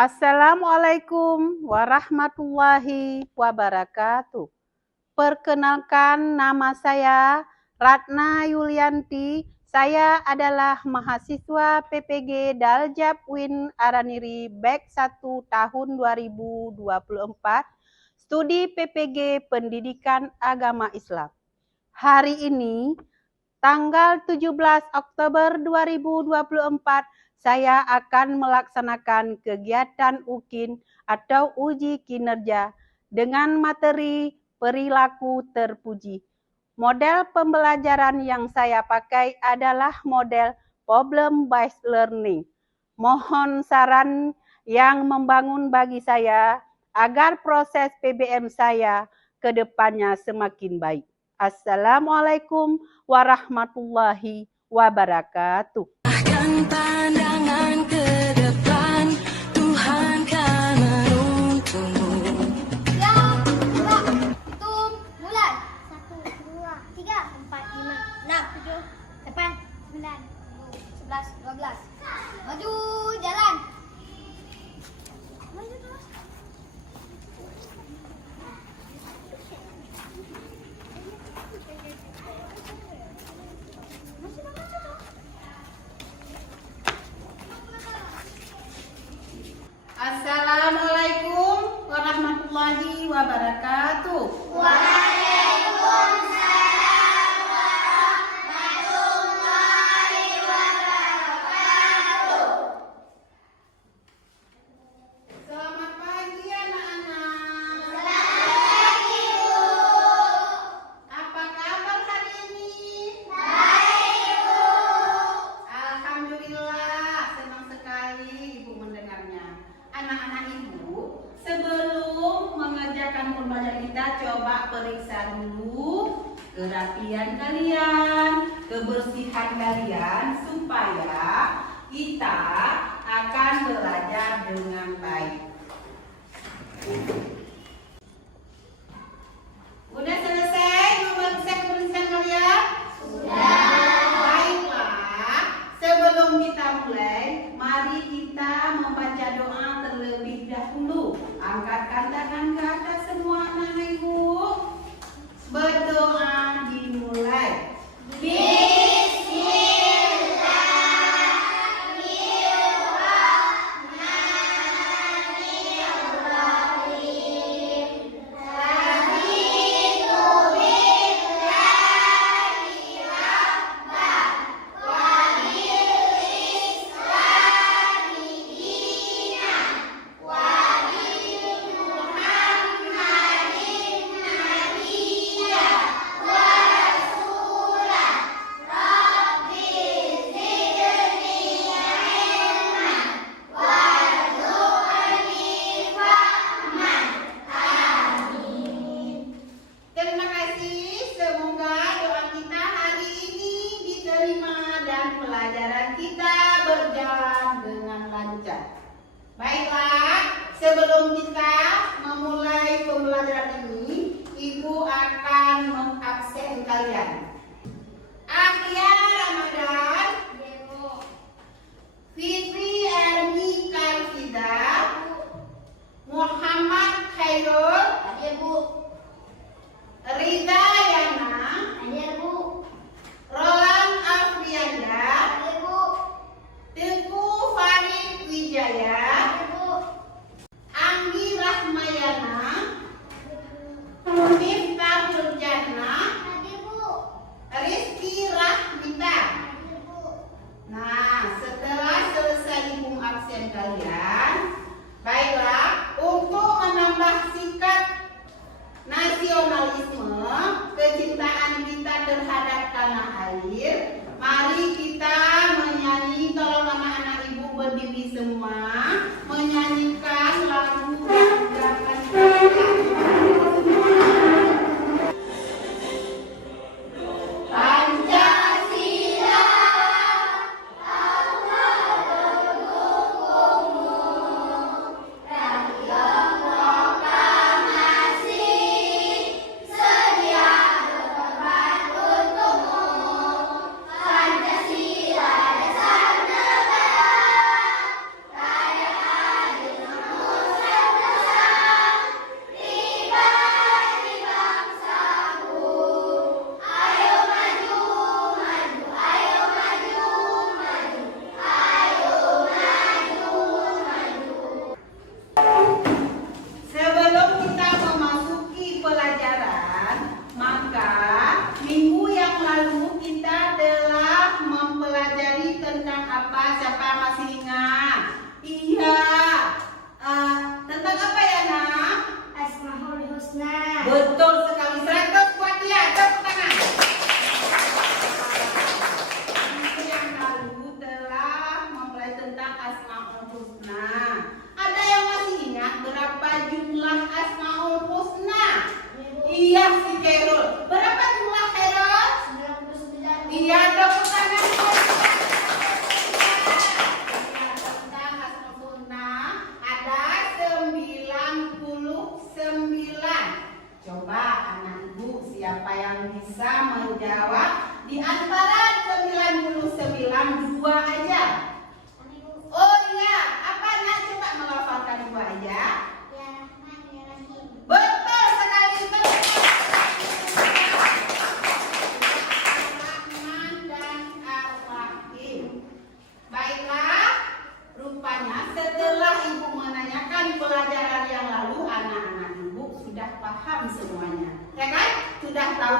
Assalamualaikum warahmatullahi wabarakatuh. Perkenalkan, nama saya Ratna Yulianti. Saya adalah mahasiswa PPG Daljab Win Araniri Bek 1 tahun 2024, studi PPG Pendidikan Agama Islam. Hari ini, tanggal 17 Oktober 2024, saya akan melaksanakan kegiatan UKIN atau uji kinerja dengan materi perilaku terpuji. Model pembelajaran yang saya pakai adalah model problem based learning. Mohon saran yang membangun bagi saya agar proses PBM saya ke depannya semakin baik. Assalamualaikum warahmatullahi wabarakatuh. Pandangan ke depan, Tuhan kan menuntunmu. Mulai. 1, 2, 3, 4, 5, 6, 7, 8, 9, 10, 11, 12. Maju jalan. Maju terus. Assalamualaikum warahmatullahi wabarakatuh. Waalaikumsalam warahmatullahi wabarakatuh. Selamat pagi anak-anak. Selamat pagi, Bu. Apa kabar hari ini? Baik, Bu. Alhamdulillah, senang sekali Ibu mendengarnya. Anak-anak Ibu, sebelum mengerjakan pembelajaran kita, coba periksa dulu kerapian kalian, kebersihan kalian, supaya kita akan belajar dengan baik. Udah selesai memeriksa kebersihan kalian? Baiklah, sebelum kita mulai, mari kita membaca doa terlebih dahulu. Angkatkan tangan ke atas semua anak-anak Ibu. Berdoa dimulai. Terima kasih, semoga doa kita hari ini diterima dan pelajaran kita berjalan dengan lancar. Baiklah, sebelum kita memulai pembelajaran ini, Ibu akan mengabsen kalian. Akhia Ramadan, Fitri Erni Kalfida, Muhammad Khairul, Rida Yana, Roland Afrianda, Teguh Farid Wijaya, Anggi Rahmayana, Miftahul Jannah, Rizky Rahmita.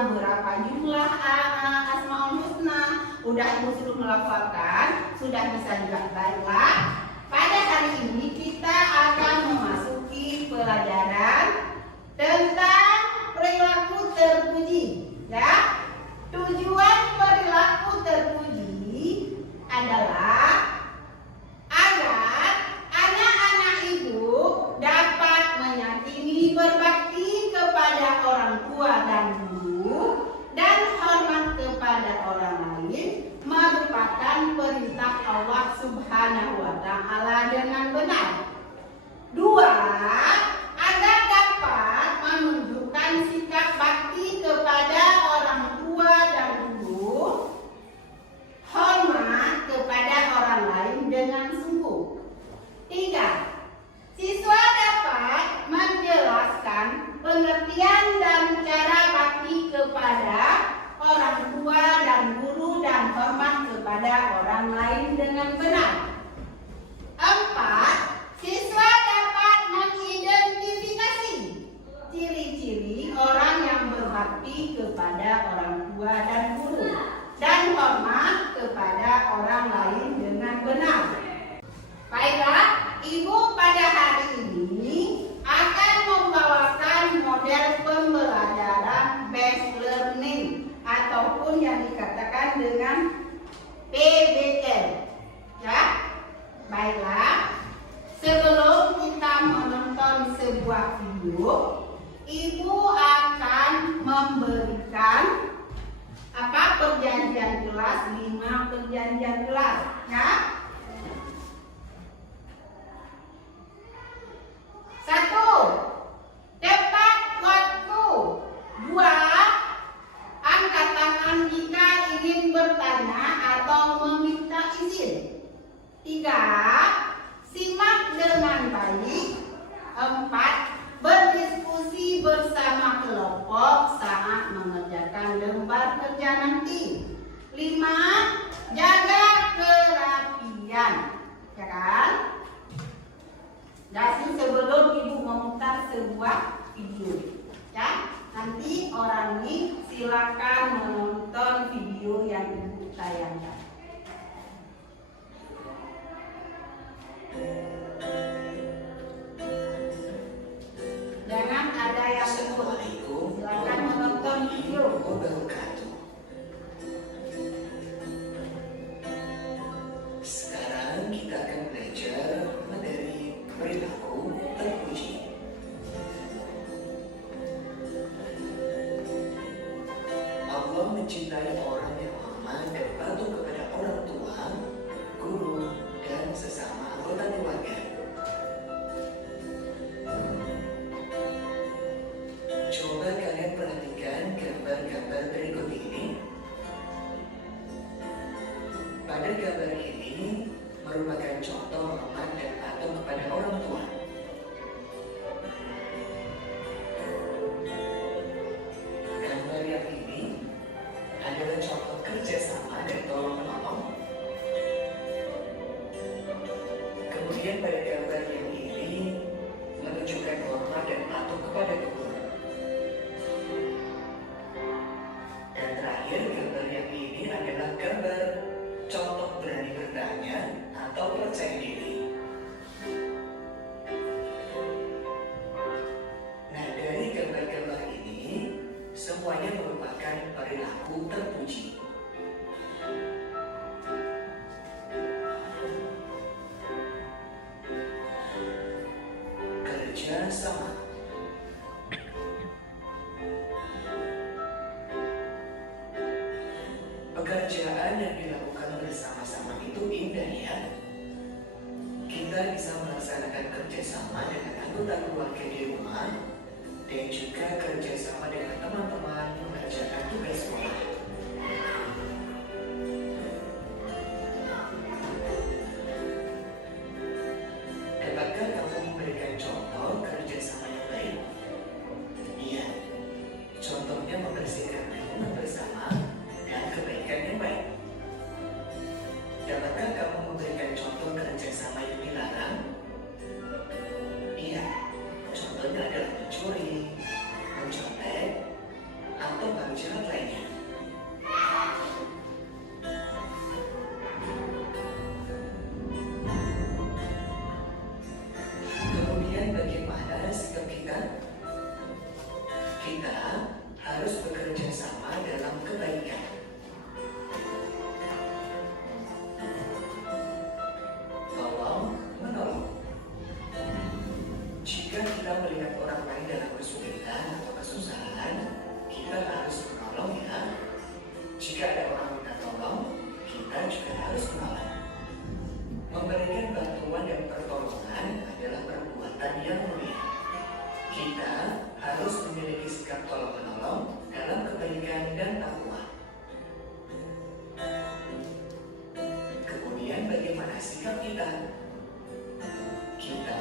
tahu berapa jumlah Asmaul Husna? Udah Ibu suruh melafalkan, sudah bisa juga. Baiklah, pada hari ini kita akan memasuki pelajaran tentang perilaku terpuji. Ya, tujuan perilaku terpuji adalah agar anak-anak ibu dapat meyakini berbakti kepada orang tua dan guru dan hormat kepada orang lain merupakan perintah Allah Subhanahu wa Ta'ala dengan benar. Dua, agar dapat menunjukkan sikap bakti kepada orang tua dan guru, hormat kepada orang lain dengan sungguh. Tiga, siswa dapat menjelaskan pengertian dan cara bakti kepada orang tua dan guru dan hormat kepada orang lain dengan benar. Empat, siswa dapat mengidentifikasi ciri-ciri orang yang berbakti kepada orang tua dan guru dan hormat kepada orang lain dengan benar. Baiklah, Ibu pada hari ini akan membawakan model pembelajaran based learning ataupun yang dikatakan dengan PBL. Ya, baiklah. Sebelum kita menonton sebuah video, Ibu akan memberikan perjanjian kelas, 5 perjanjian kelas, ya. 1. Tepat waktu. 2. Angkat tangan jika ingin bertanya atau meminta izin. 3. Simak dengan baik. 4. Berdiskusi bersama kelompok saat mengerjakan lembar kerja nanti. 5. Jaga kerapian. Ya kan? Jadi sebelum Ibu memutar sebuah video, ya, nanti orang ini silakan menonton video yang Ibu tayangkan. Jangan ada yang sebut. Silakan menonton video. Sekarang kita akan belajar materi perilaku terpuji. Allah mencintai orang yang aman dan patuh kepada orang tua, guru, dan sesama anggota keluarga. Coba kalian perhatikan gambar-gambar berikut ini. Pada gambar ini merupakan contoh aman dan patuh kepada orang tua. Gambar yang ini adalah contoh kerjasama dan tolong menolong. Kemudian pada gambar yang ini menunjukkan hormat dan patuh kepada guru. Dan terakhir gambar yang ini adalah gambar contoh berani bertanya atau percaya diri. Nah, dari gambar-gambar ini semuanya merupakan perilaku terpuji. Kerja sama. Pekerjaan yang dilakukan bersama-sama itu indah, ya. Kita bisa melaksanakan kerjasama dengan anggota keluarga di rumah dan juga kerjasama dengan teman-teman mengerjakan tugas sekolah. Dapatkah kamu memberikan contoh kerjasama yang baik? Iya, contohnya membersihkan lingkungan bersama dan kebaikan yang baik. Dapatkah kamu memberikan contoh kerjasama yang dilarang? Iya, contohnya adalah mencuri, mencontek, harus menolong. Memberikan bantuan dan pertolongan adalah perbuatan yang mulia. Kita harus memiliki sikap tolong-menolong dalam kebaikan dan takwa. Kemudian bagaimana sikap kita? Kita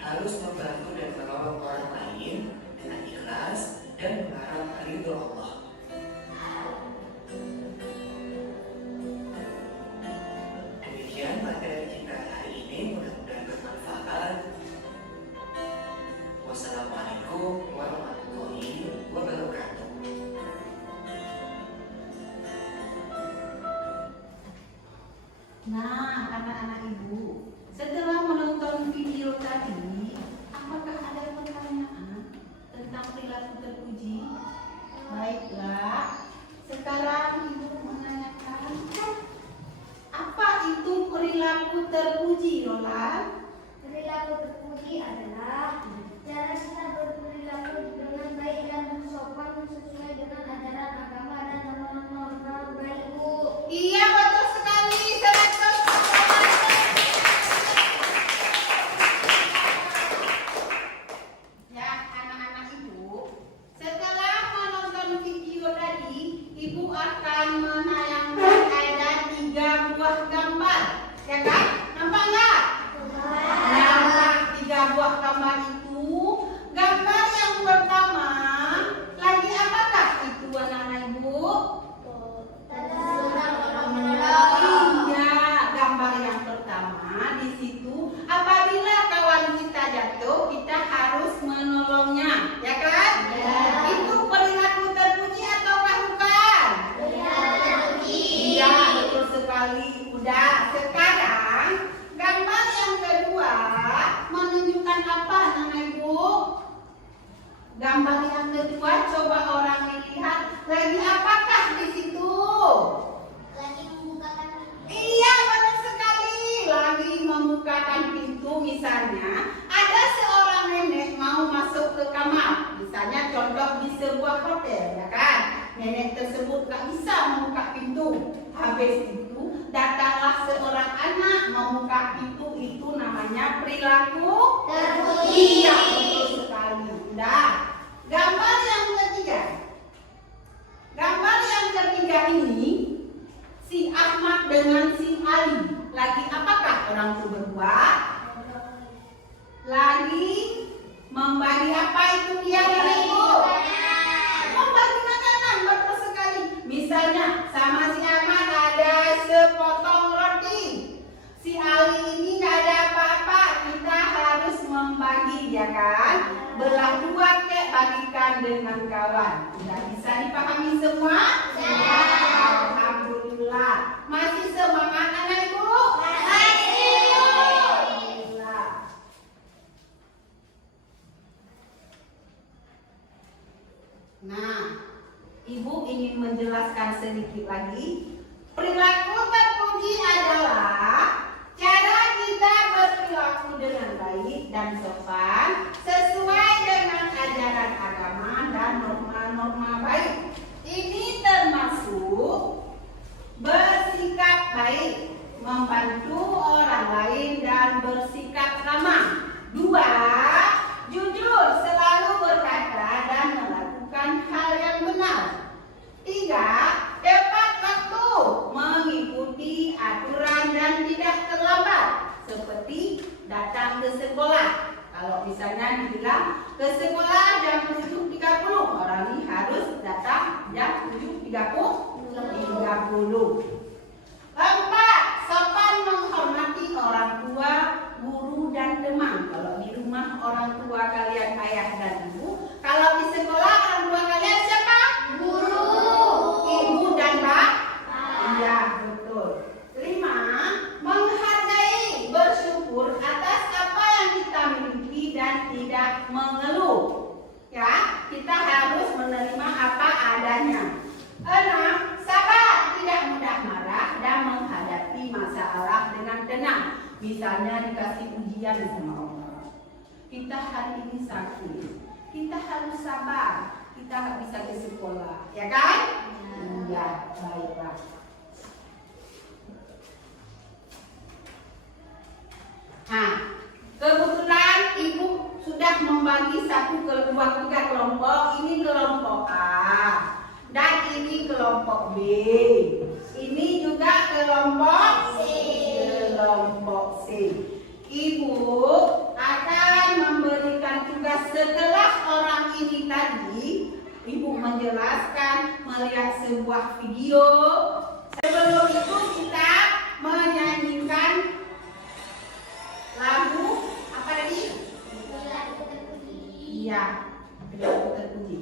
harus membantu dan menolong orang lain dengan ikhlas dan mengharap ridho Allah. Demikian materi kita hari ini, mudah-mudahan bermanfaat. Wassalamualaikum warahmatullahi wabarakatuh. Nah, anak-anak ibu, setelah menonton video tadi, apakah ada pertanyaan tentang perilaku terpuji? Baiklah, sekarang ibu menanyakan, apa itu perilaku terpuji, Lola? Perilaku terpuji adalah cara kita berperilaku dengan baik dan sopan sesuai dengan ajaran agama dan norma-norma baik, Bu. Iya, betul sekali. Ya, anak-anak ibu, setelah menonton video tadi, ibu akan menayangkan ada 3 buah gambar, ya kan? Nampak nggak? Nampak 3 buah gambar itu. Gambar yang pertama, lagi apakah itu anak-anak ibu? Iya, gambar yang pertama di situ apabila kawan kita jatuh, kita harus menolongnya, ya kan? Ya. Itu perilaku terpuji ataukah bukan? Iya, betul sekali. Udah, sekarang gambar yang kedua menunjukkan apa, Nana Ibu? Gambar yang kedua, coba orang lihat lagi apakah di situ? Lagi membukakan. Iya, benar sekali. Lagi membukakan pintu, misalnya ada seorang nenek mau masuk ke kamar. Misalnya contoh di sebuah hotel, ya kan? Nenek tersebut gak bisa membuka pintu. Habis itu datanglah seorang anak membuka pintu, itu namanya perilaku terpuji. Iya, betul sekali. Udah. Gambar yang ketiga. Gambar yang ketiga ini si Ahmad dengan si Ali. Lagi apakah orang itu berdua? Lagi membagi apa itu dia, Ibu? Membagi makanan, betul sekali. Misalnya sama si Ahmad ada sepotong roti. Si Ali ini nggak ada apa-apa, kita harus membagi, ya kan? Belah 2 kek, bagikan dengan kawan. Sudah bisa dipahami semua? Ya. Alhamdulillah. Masih semangat anak ibu? Masih. Alhamdulillah. Nah, ibu ingin menjelaskan sedikit lagi. Perilaku terpuji adalah cara kita berperilaku dengan baik dan sopan sesuai dengan ajaran agama dan norma-norma baik. Ini termasuk bersikap baik, membantu orang lain dan bersikap ramah. 2, jujur, selalu berkata dan melakukan hal yang benar. 3, tepat waktu, mengikuti aturan dan tidak terlambat, seperti datang ke sekolah. Kalau misalnya dibilang ke sekolah jam 7.30, orang ini harus datang jam 7.30. 4, sopan menghormati orang tua, guru dan teman. Kalau di rumah orang tua kalian ayah dan ibu, kalau di sekolah orang tua kalian siapa? Guru, ibu dan bapak. Iya, betul. 5, menghargai, bersyukur atas apa yang kita miliki dan tidak mengeluh. Ya, kita harus menerima apa adanya. 6, sabar, tidak mudah marah dan menghadapi masalah dengan tenang. Misalnya dikasih ujian sama Allah, kita hari ini sakit, kita harus sabar, kita nggak bisa ke sekolah, ya kan? Iya, baiklah. kelompok B. Ini juga kelompok C. Kelompok C. Ibu akan memberikan tugas setelah orang ini tadi. Ibu menjelaskan melihat sebuah video. Sebelum itu kita menyanyikan lagu apa tadi? Lagu terpuji. Iya, lagu terpuji.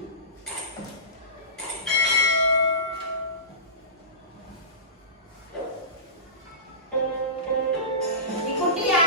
Ikuti ya.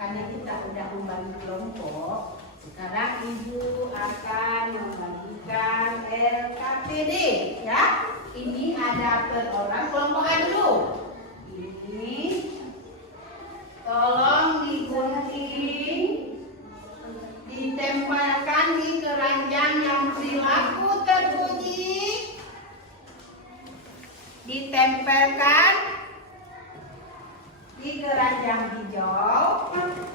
Karena kita udah membagi kelompok, sekarang ibu akan membagikan LKPD ya. Ini ada per orang, kelompok A dulu. Ini tolong digunting, ditempelkan di keranjang yang perilaku terpuji, ditempelkan di keranjang hijau.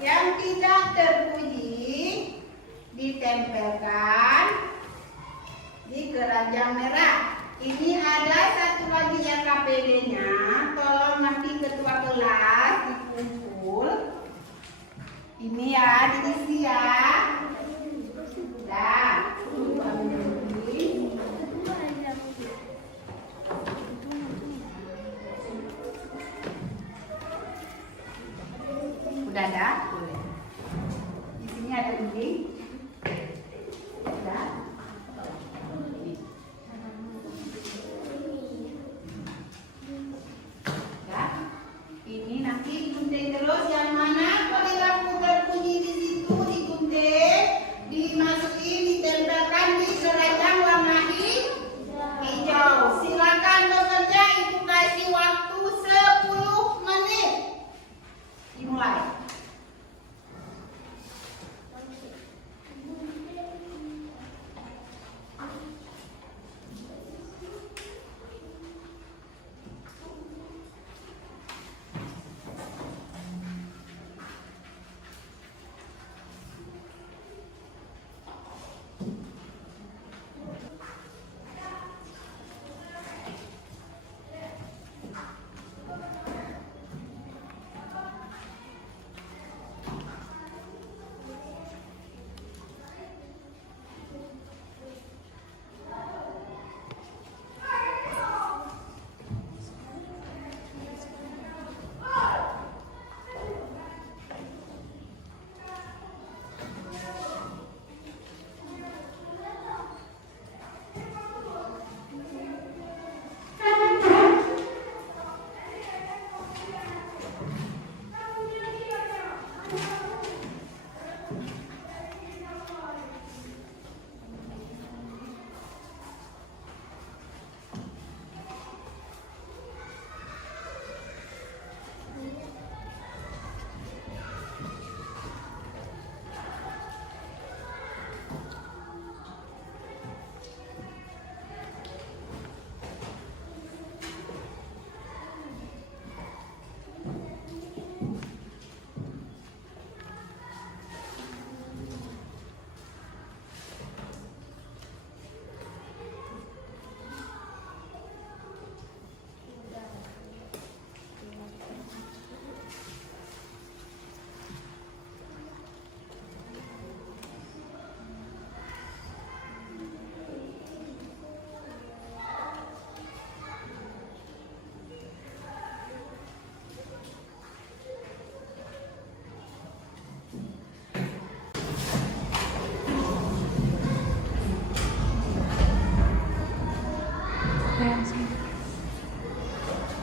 Yang tidak terpuji ditempelkan di keranjang merah. Ini ada satu lagi LKPD-nya. Tolong nanti ketua kelas dikumpul. Ini ya, diisi ya. Sudah. Udah ada? Boleh. Di sini ada gunting. Udah. Ini. Udah. Ini nanti digunting terus. Yang mana perilaku terpuji di situ digunting.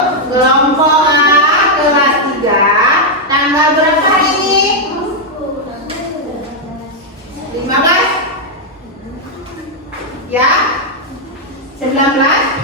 Kelompok A kelas 3 tanggal berapa hari ini? 15? Ya? 19?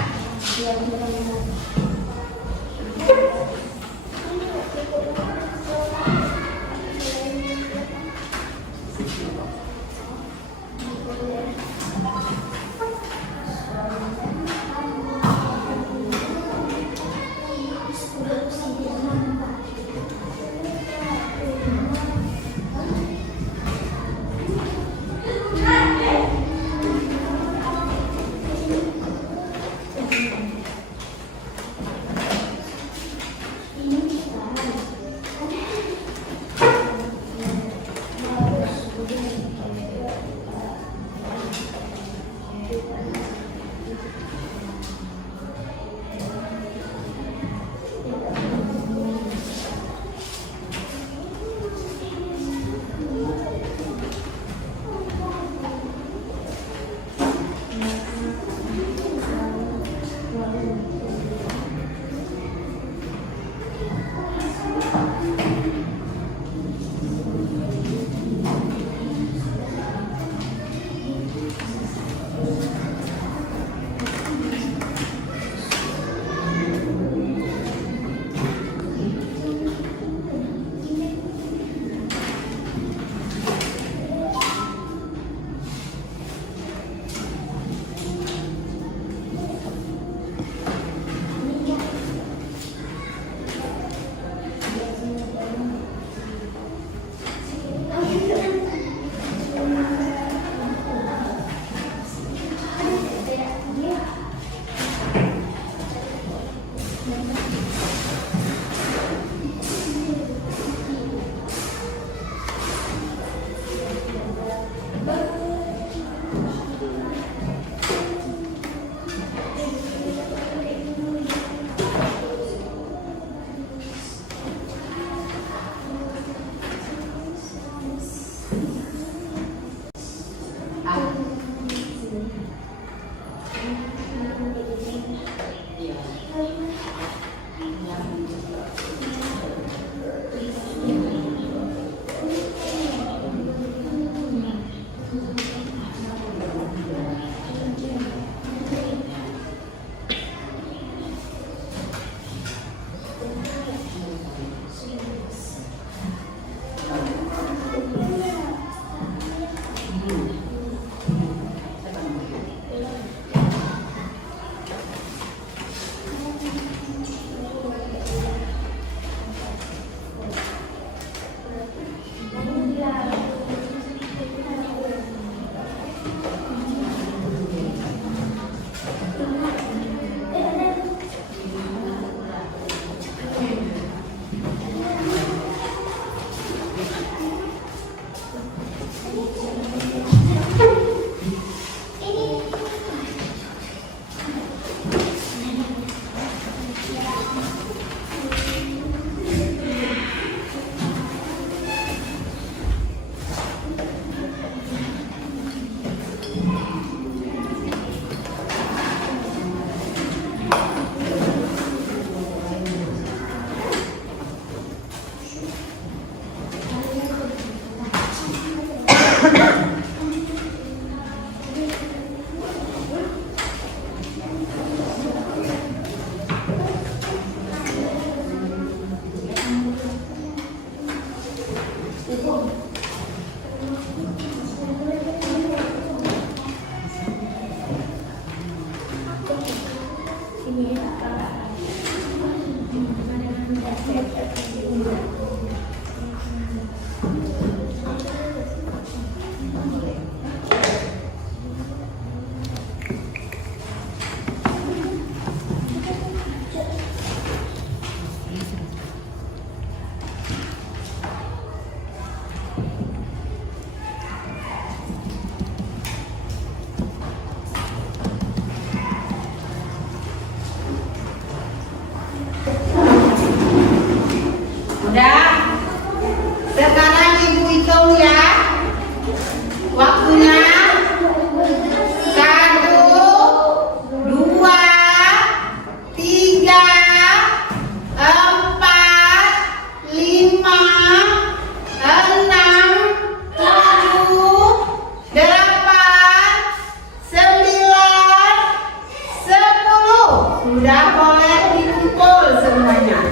Sudah boleh dikumpul semuanya.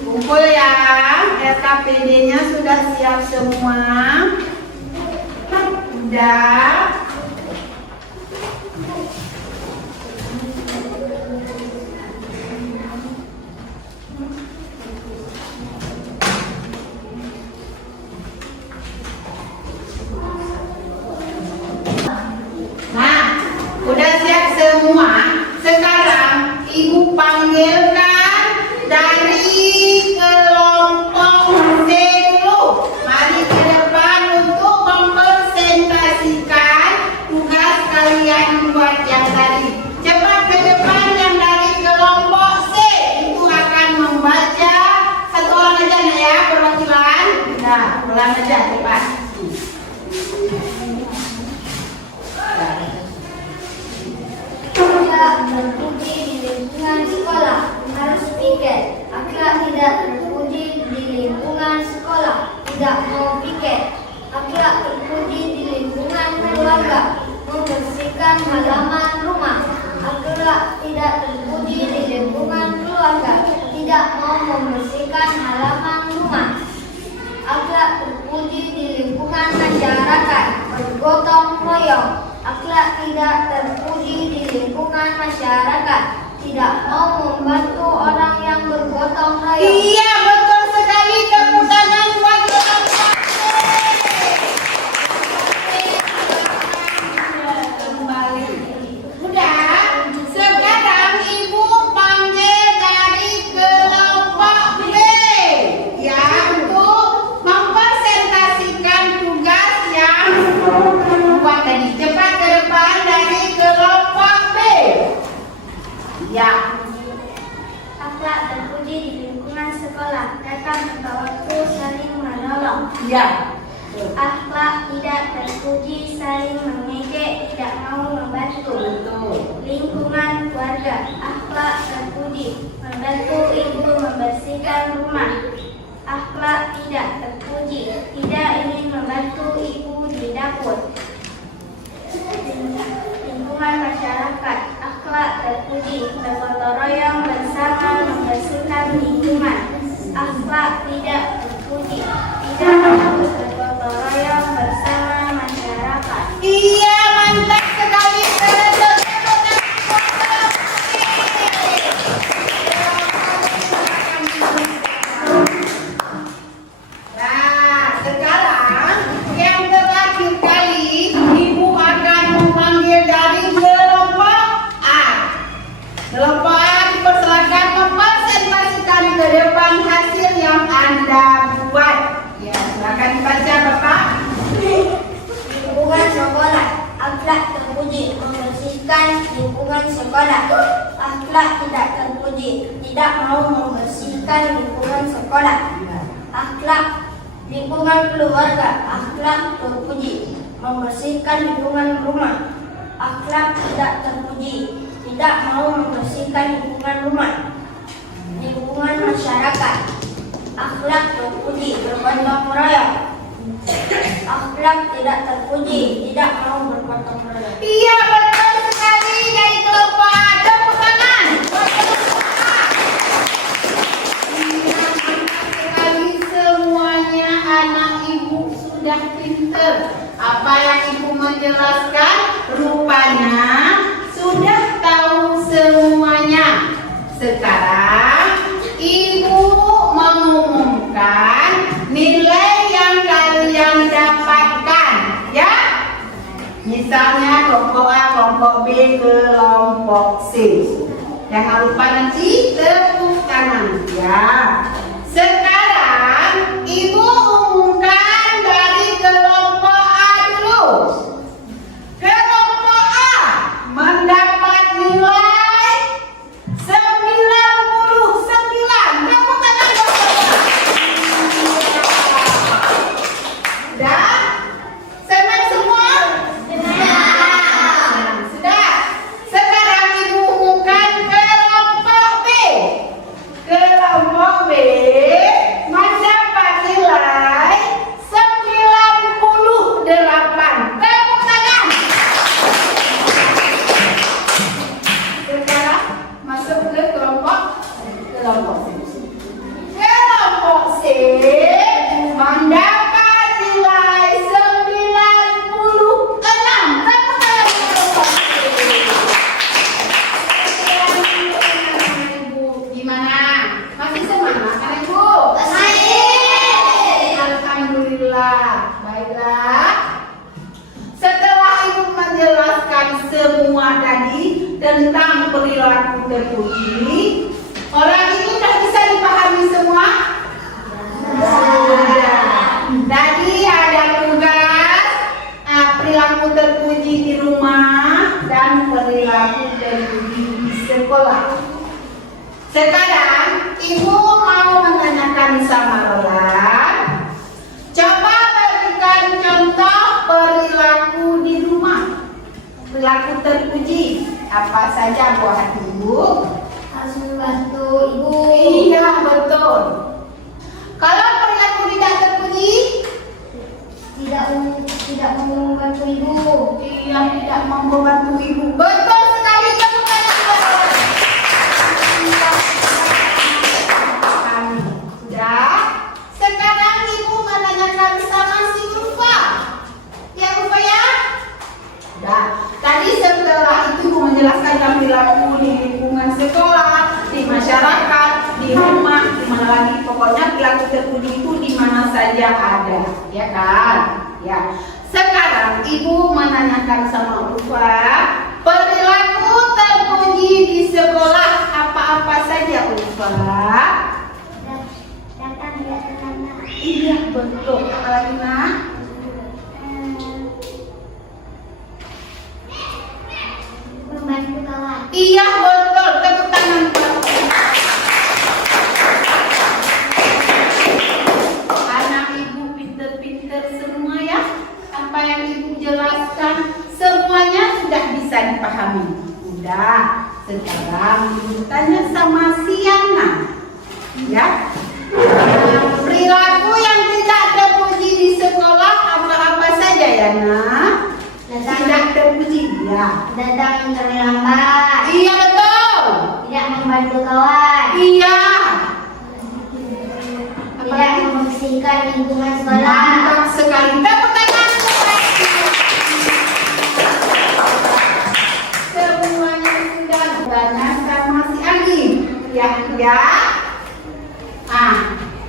Kumpul ya, SKPD-nya sudah siap semua. Sudah. Nah, udah siap semua. Sekarang Ibu panggilkan dari kelompok C dulu. Mari ke depan untuk mempresentasikan tugas kalian buat yang tadi. Cepat ke depan yang dari kelompok C. Itu akan membaca satu orang aja nih ya perwakilan. Nah, ulang aja cepat. Akhlak terpuji di lingkungan sekolah harus piket. Akhlak tidak terpuji di lingkungan sekolah tidak mau piket. Akhlak terpuji di lingkungan keluarga membersihkan halaman rumah. Akhlak tidak terpuji di lingkungan keluarga tidak mau membersihkan halaman rumah. Akhlak terpuji di lingkungan masyarakat bergotong royong. Akhlak tidak terpuji di lingkungan masyarakat tidak mau membantu orang yang bergotong royong. Iya, betul sekali. Tepuk tangan buat kelompok C. Kembali. Udah. Sekarang Ibu panggil dari kelompok B. Ya, untuk mempresentasikan tugas yang buat tadi. Cepat ke depan dari kelompok B. Ya. Akhlak terpuji di lingkungan sekolah datang pada waktu saling menolong. Ya. Akhlak tidak terpuji saling mengejek tidak mau membantu. Betul. Lingkungan keluarga akhlak terpuji membantu ibu membersihkan rumah. Akhlak tidak terpuji tidak ingin membantu ibu di dapur. Lingkungan masyarakat akhlak terpuji bergotong royong bersama membersihkan lingkungan. Akhlak tidak terpuji tidak mau bergotong royong bersama masyarakat. Iya, mantap sekali. Nah, sekarang yang terakhir kali Ibu akan memanggil dari kelompok A. Kelompok A dipersilakan mempresentasikan ke depan hasil yang Anda buat. Ya, silakan dibaca Bapak. Lingkungan sekolah akhlak terpuji membersihkan lingkungan sekolah. Akhlak tidak terpuji tidak mau membersihkan lingkungan sekolah. Akhlak lingkungan keluarga akhlak terpuji membersihkan lingkungan rumah. Akhlak tidak terpuji tidak mau membersihkan lingkungan rumah. Lingkungan masyarakat akhlak terpuji bergotong royong. Akhlak tidak terpuji tidak mau bergotong royong. Iya, betul sekali dari kelompok A. Tepuk tangan buat kelompok A. Iya, mantap sekali semuanya. Anak Ibu sudah pinter. Apa yang Ibu menjelaskan rupanya sudah tahu semuanya. Sekarang Ibu mengumumkan nilai yang kalian dapatkan, ya. Misalnya kelompok A, kelompok B, kelompok C. Jangan lupa nanti tepuk tangan, ya. Sekarang Ibu umumkan dari kelompok A dulu. Kelompok A mendapat nilai 99. Tepuk tangan buat sudah? Senang semua? Senang. Sudah. Sekarang Ibu umumkan kelompok B. Kelompok B Baiklah. Setelah ibu menjelaskan semua tadi tentang perilaku terpuji, orang itu sudah bisa dipahami semua? Sudah. Tadi ada tugas perilaku terpuji di rumah dan perilaku terpuji di sekolah. Sekarang ibu mau menanyakan sama Roland, coba berikan contoh perilaku di rumah. Perilaku terpuji apa saja buat ibu? Harus membantu ibu. Iya, betul. Kalau perilaku tidak terpuji, Tidak mau membantu ibu. iya, tidak membantu ibu. Betul sekali, tepuk tangan buat Roland. Sudah. Sekarang ibu menanyakan sama si Rufa. Ya Rufa ya? Sudah. Tadi setelah itu ibu menjelaskan tentang perilaku di lingkungan sekolah, di masyarakat, di rumah, di mana lagi. Pokoknya perilaku terpuji itu di mana saja ada, ya kan? Ya. Sekarang ibu menanyakan sama Rufa, perilaku terpuji di sekolah apa-apa saja Rufa? Datang dia anak. Iya betul. Apa lagi nak? Membantu kawan. Iya betul. Tepuk tangan buat anak ibu pinter-pinter semua ya. Apa yang ibu jelaskan semuanya sudah bisa dipahami. Udah. Sekarang ibu tanya sama Siana. Ya. Perilaku yang tidak terpuji di sekolah apa-apa saja ya nak? Tidak terpuji ya. Datang yang terlambat. Iya betul. Tidak membantu kawan. Iya. Tidak membersihkan lingkungan sekolah. Mantap sekali. Tepuk tangan. Semuanya sudah tanya sama si Andi. Ya.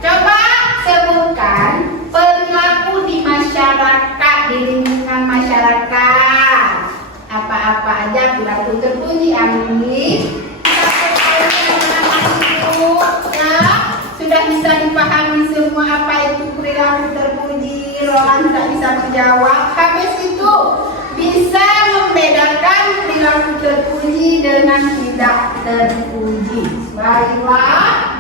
Coba sebutkan perilaku di masyarakat, di lingkungan masyarakat. Apa-apa aja perilaku terpuji, Andi. Ya, sudah bisa dipahami semua apa itu perilaku terpuji. Roland tidak bisa menjawab. Habis itu bisa membedakan perilaku terpuji dengan tidak terpuji. Baiklah.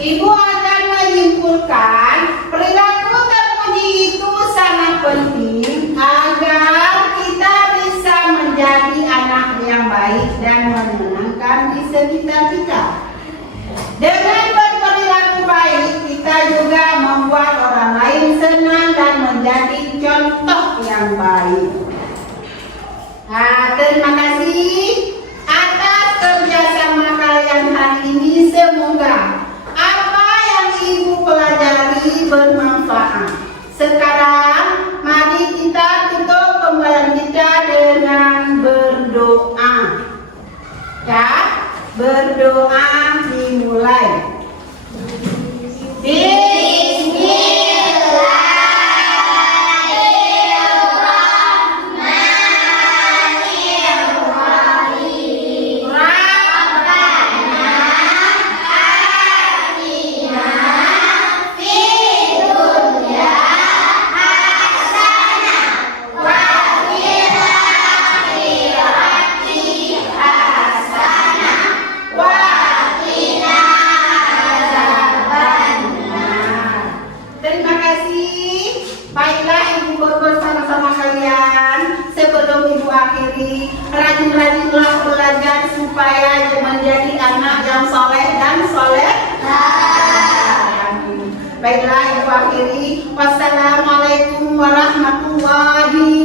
Ibu akan menyimpulkan perilaku terpuji itu sangat penting agar kita bisa menjadi anak yang baik dan menyenangkan di sekitar kita. Dengan berperilaku baik, kita juga membuat orang lain senang dan menjadi contoh yang baik. Terima kasih atas kerjasama kalian hari ini. Semoga apa yang ibu pelajari bermanfaat. Sekarang mari kita tutup pembelajaran kita dengan berdoa. Ya, berdoa dimulai. Rajin-rajinlah belajar supaya menjadi anak yang soleh dan soleh. Baiklah, ibu akhiri. Wassalamualaikum warahmatullahi